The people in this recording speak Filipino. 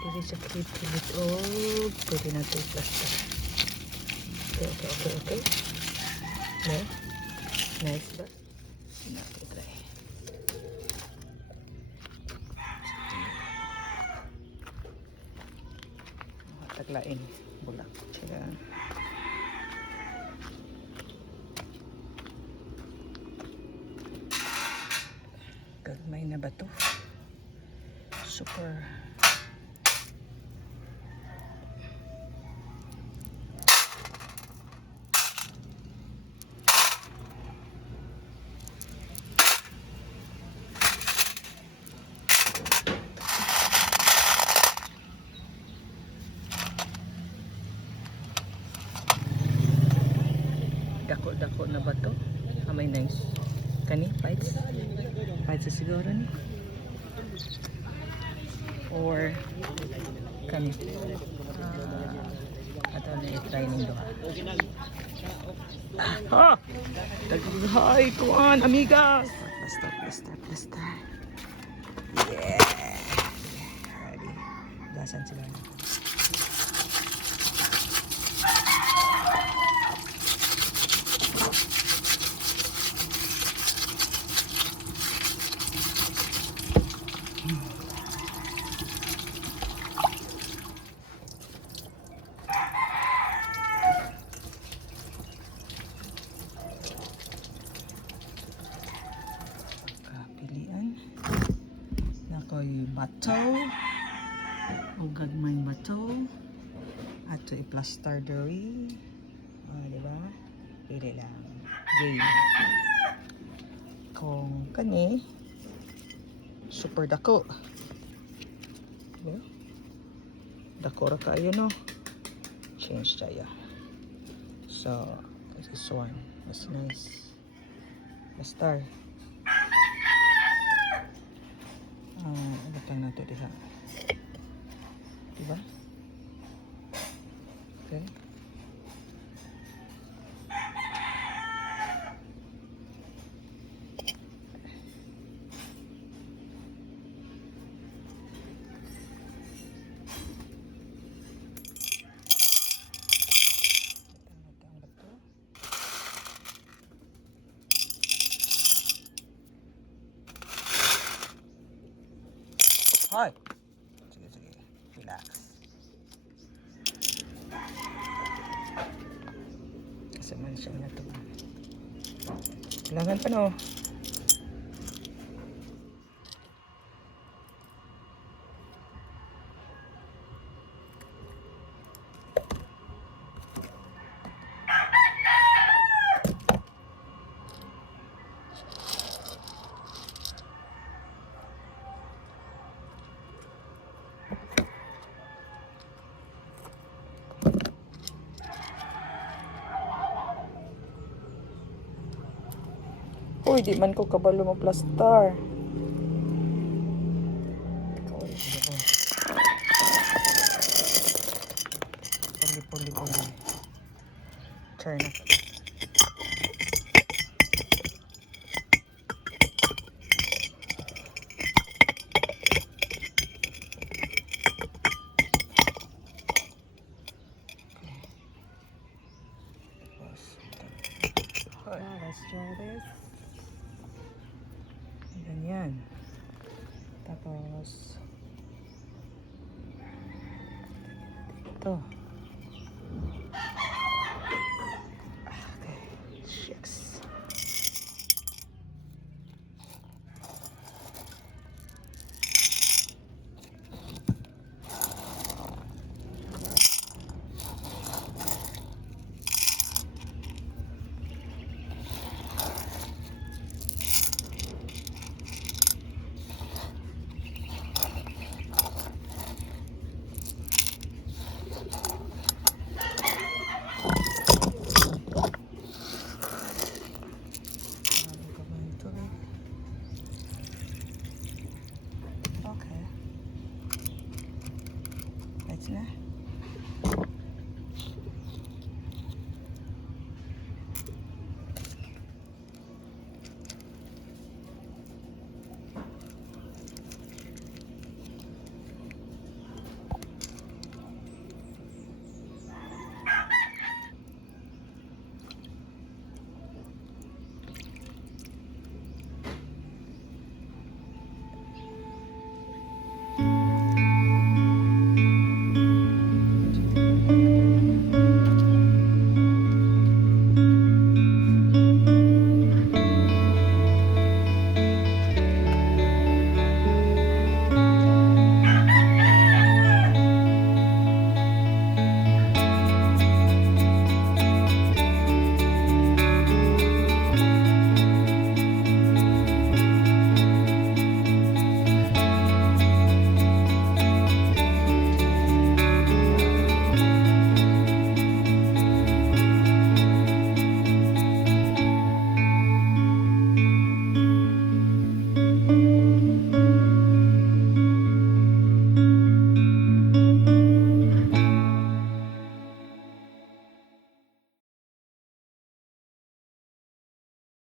dili sa kilit-kilit. Oh, pwede na ito i-plaster. Okay. Nice ba? Natin try. Taglain. Bulak. Tsaka. Gagmay na ba ito? Super. Dako na ba ito? May nice. Kani? Bites? Bites siguro ni? Or kani? Ato na i-try nito. Ah! Hi, kuan, amigas! Basta. Yeah! Ready. Gasan sila. Ako'y bato o gagmay bato ato i-plaster diri. Diba? Pili lang game kung kani super dako, diba? Dako ra kayo, no? Change tayo. So this one mas nice. Plaster. Butang na ito diha. Diba? Okay. Hi. Sige. Relax. Kasi man siya na ito. Kailangan pa, no? Uy, di man ko kabalo mo plaster. Puli. Try na. Let's try this. Ganyan. Tapos ito. Okay. Shucks. Okay. That's enough.